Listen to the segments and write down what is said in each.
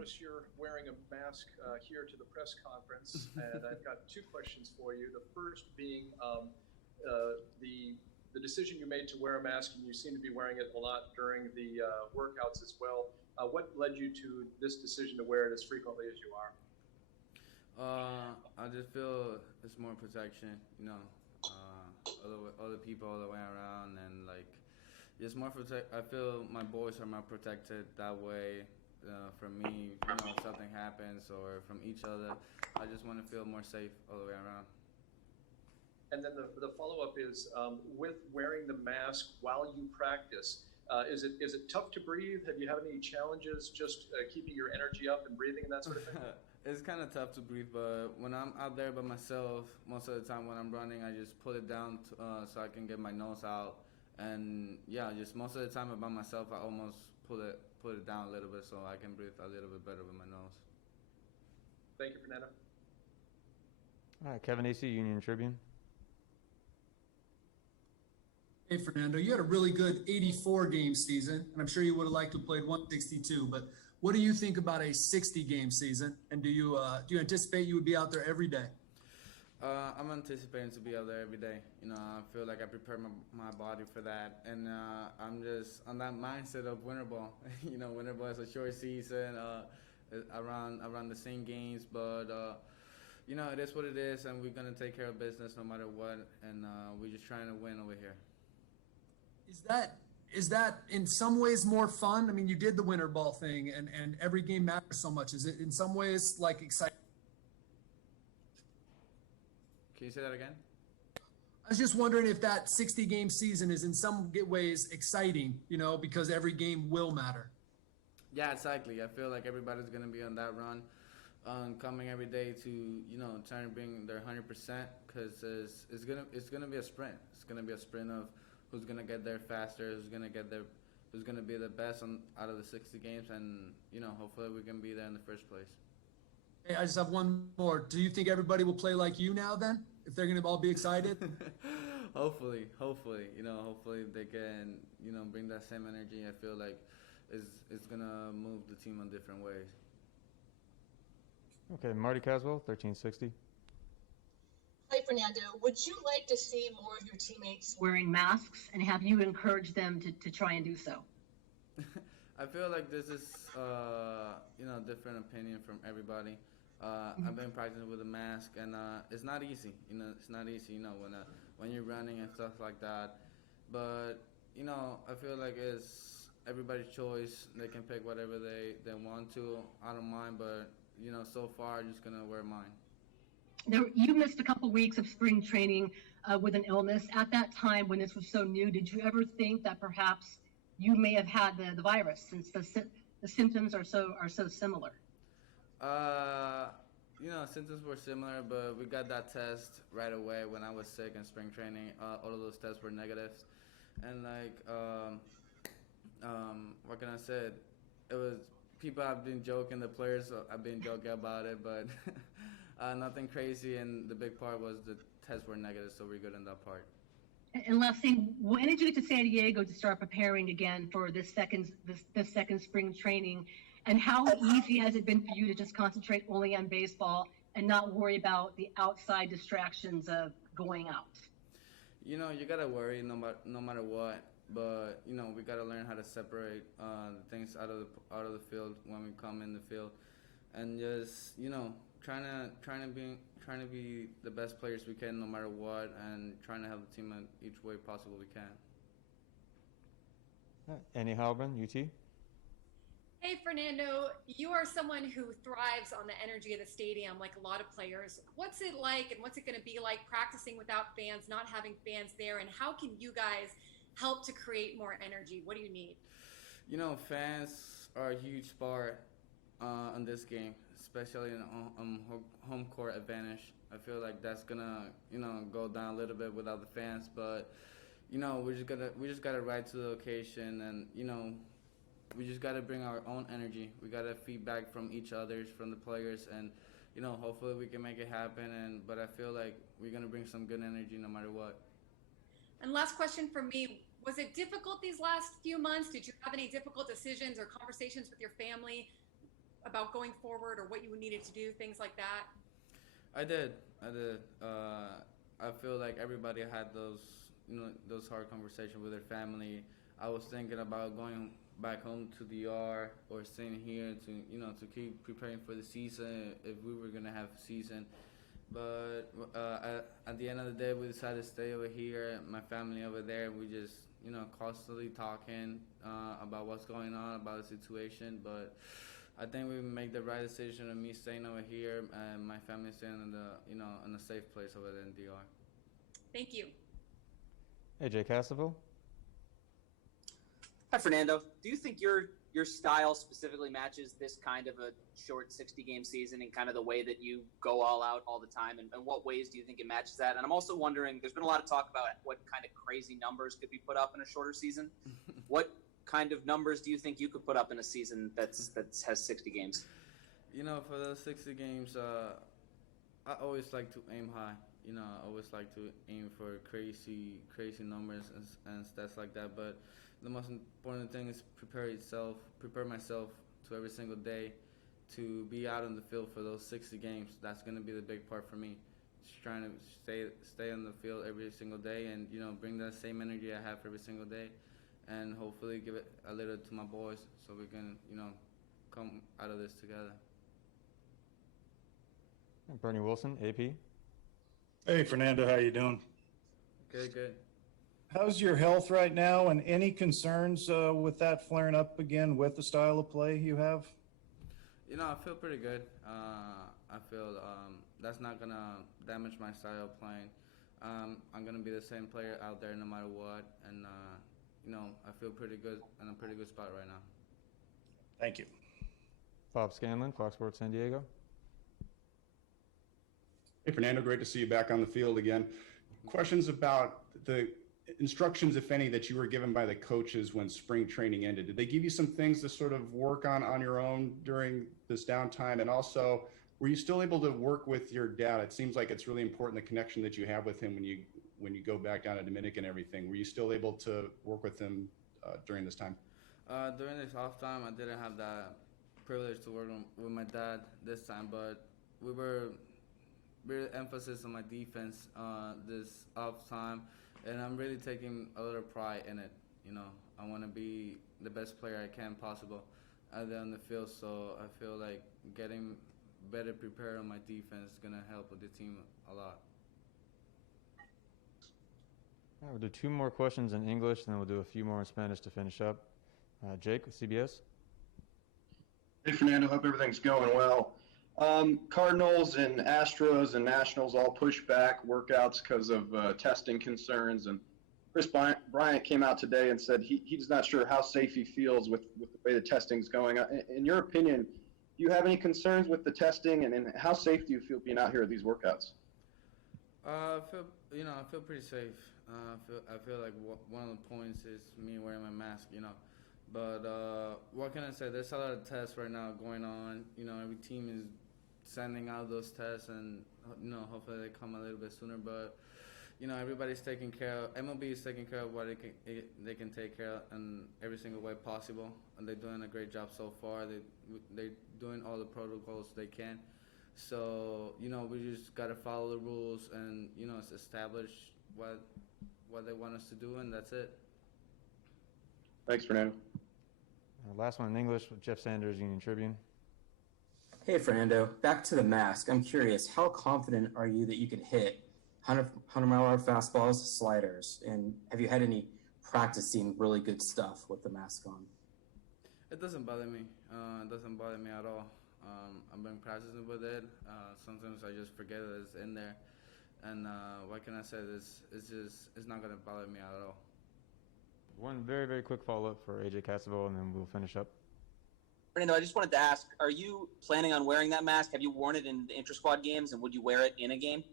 notice you're wearing a mask here to the press conference, and I've got two questions for you. The first being the decision you made to wear a mask, and you seem to be wearing it a lot during the workouts as well. What led you to this decision to wear it as frequently as you are? I just feel it's more protection, other people all the way around, and like it's more protect. I feel my boys are more protected that way. From me, if something happens or from each other, I just want to feel more safe all the way around. And then the follow-up is with wearing the mask while you practice, is it tough to breathe? Have you had any challenges just keeping your energy up and breathing and that sort of thing? It's kind of tough to breathe, but when I'm out there by myself, most of the time when I'm running, I just put it down so I can get my nose out. And yeah, just most of the time by myself, I almost put it down a little bit so I can breathe a little bit better with my nose. Thank you, Fernando. All right, Kevin AC, Union Tribune. Hey, Fernando, you had a really good 84-game season, and I'm sure you would have liked to have played 162, but what do you think about a 60-game season, and do you anticipate you would be out there every day? I'm anticipating to be out there every day. I feel like I prepare my body for that, and I'm just on that mindset of winter ball. Winter ball is a short season, around the same games, but it is what it is, and we're gonna take care of business no matter what, and we're just trying to win over here. Is that in some ways more fun? I mean, you did the winter ball thing, and every game matters so much. Is it in some ways like exciting? Can you say that again? I was just wondering if that 60-game season is in some ways exciting, because every game will matter. Yeah, exactly. I feel like everybody's gonna be on that run, coming every day to trying to bring their 100%, because it's gonna be a sprint. It's gonna be a sprint of who's gonna get there faster, who's gonna be the best out of the 60 games, and hopefully we can be there in the first place. Hey, I just have one more. Do you think everybody will play like you now then, if they're going to all be excited? Hopefully, hopefully they can, bring that same energy. I feel like it's going to move the team in different ways. Okay, Marty Caswell, 1360. Hi, Fernando. Would you like to see more of your teammates wearing masks, and have you encouraged them to try and do so? I feel like this is, different opinion from everybody. I've been practicing with a mask, and it's not easy. It's not easy. When you're running and stuff like that. But I feel like it's everybody's choice. They can pick whatever they want to. I don't mind, but so far I'm just gonna wear mine. You missed a couple weeks of spring training with an illness. At that time, when this was so new, did you ever think that perhaps you may have had the virus, since the symptoms are so similar? Symptoms were similar, but we got that test right away when I was sick in spring training. All of those tests were negatives, and what can I say? It was people have been joking, the players have been joking about it, but nothing crazy. And the big part was the tests were negative, so we're good in that part. And last thing, when did you get to San Diego to start preparing again for this second spring training? And how easy has it been for you to just concentrate only on baseball and not worry about the outside distractions of going out? You gotta worry no matter what, but we gotta learn how to separate the things out of the field when we come in the field, and just trying to be the best players we can no matter what, and trying to help the team in each way possible we can. Annie Halburn, UT. Hey, Fernando, you are someone who thrives on the energy of the stadium like a lot of players. What's it like, and what's it going to be like practicing without fans, not having fans there, and how can you guys help to create more energy? What do you need? Fans are a huge part in this game, especially on home court advantage. I feel like that's gonna go down a little bit without the fans, but we just gotta ride to the location, and we just gotta bring our own energy. We gotta feedback from each other, from the players, and hopefully we can make it happen. But I feel like we're gonna bring some good energy no matter what. And last question from me: was it difficult these last few months? Did you have any difficult decisions or conversations with your family about going forward or what you needed to do, things like that? I did. I feel like everybody had those hard conversations with their family. I was thinking about going back home to DR or staying here to keep preparing for the season if we were gonna have a season. But at the end of the day, we decided to stay over here. My family over there, we just constantly talking about what's going on, about the situation. But I think we made the right decision of me staying over here and my family staying in a safe place over there in DR. Thank you. AJ Cassaville. Hi, Fernando. Do you think your style specifically matches this kind of a short 60-game season and kind of the way that you go all out all the time? And what ways do you think it matches that? And I'm also wondering, there's been a lot of talk about what kind of crazy numbers could be put up in a shorter season. What kind of numbers do you think you could put up in a season that has 60 games? For those 60 games, I always like to aim high. I always like to aim for crazy numbers and stats like that. But the most important thing is prepare myself to every single day to be out on the field for those 60 games. That's going to be the big part for me. Just trying to stay on the field every single day and, bring that same energy I have every single day and hopefully give it a little to my boys so we can, come out of this together. Bernie Wilson, AP. Hey, Fernando, how you doing? Good. How's your health right now, and any concerns with that flaring up again with the style of play you have? I feel pretty good. I feel that's not going to damage my style of playing. I'm going to be the same player out there no matter what, and, I feel pretty good in a pretty good spot right now. Thank you. Bob Scanlon, Fox Sports San Diego. Hey, Fernando, great to see you back on the field again. Questions about the instructions, if any, that you were given by the coaches when spring training ended. Did they give you some things to sort of work on your own during this downtime? And also, were you still able to work with your dad? It seems like it's really important, the connection that you have with him when you go back down to Dominican and everything. Were you still able to work with him during this time? During this off time, I didn't have that privilege to work with my dad this time, but we were really emphasis on my defense this off time, and I'm really taking a little pride in it. I want to be the best player I can possible out there on the field, so I feel like getting better prepared on my defense is going to help with the team a lot. All right, we'll do 2 more questions in English, and then we'll do a few more in Spanish to finish up. Jake with CBS. Hey, Fernando. Hope everything's going well. Cardinals and Astros and Nationals all pushed back workouts because of testing concerns. And Chris Bryant came out today and said he's not sure how safe he feels with the way the testing's going. In your opinion, do you have any concerns with the testing, and how safe do you feel being out here at these workouts? I feel pretty safe. I feel like one of the points is me wearing my mask, But what can I say? There's a lot of tests right now going on. Every team is sending out those tests, and hopefully they come a little bit sooner. But everybody's taking care of. MLB is taking care of what they can take care of in every single way possible, and they're doing a great job so far. They're doing all the protocols they can. So we just gotta follow the rules and establish what they want us to do, and that's it. Thanks, Fernando. Last one in English with Jeff Sanders, Union Tribune. Hey, Fernando. Back to the mask. I'm curious, how confident are you that you could hit 100-mile-an-hour fastballs, sliders? And have you had any practicing really good stuff with the mask on? It doesn't bother me. It doesn't bother me at all. I've been practicing with it. Sometimes I just forget that it's in there. And what can I say? It's not going to bother me at all. One very, very quick follow-up for AJ Cassaville, and then we'll finish up. Fernando, I just wanted to ask, are you planning on wearing that mask? Have you worn it in the intra-squad games, and would you wear it in a game?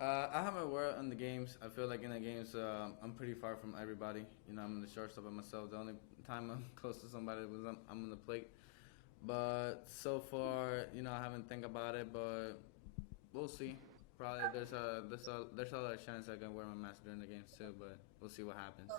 I haven't worn it in the games. I feel like in the games, I'm pretty far from everybody. I'm in the shortstop by myself. The only time I'm close to somebody was I'm on the plate. But so far, I haven't think about it, but we'll see. Probably there's a lot of chance I can wear my mask during the games too, but we'll see what happens.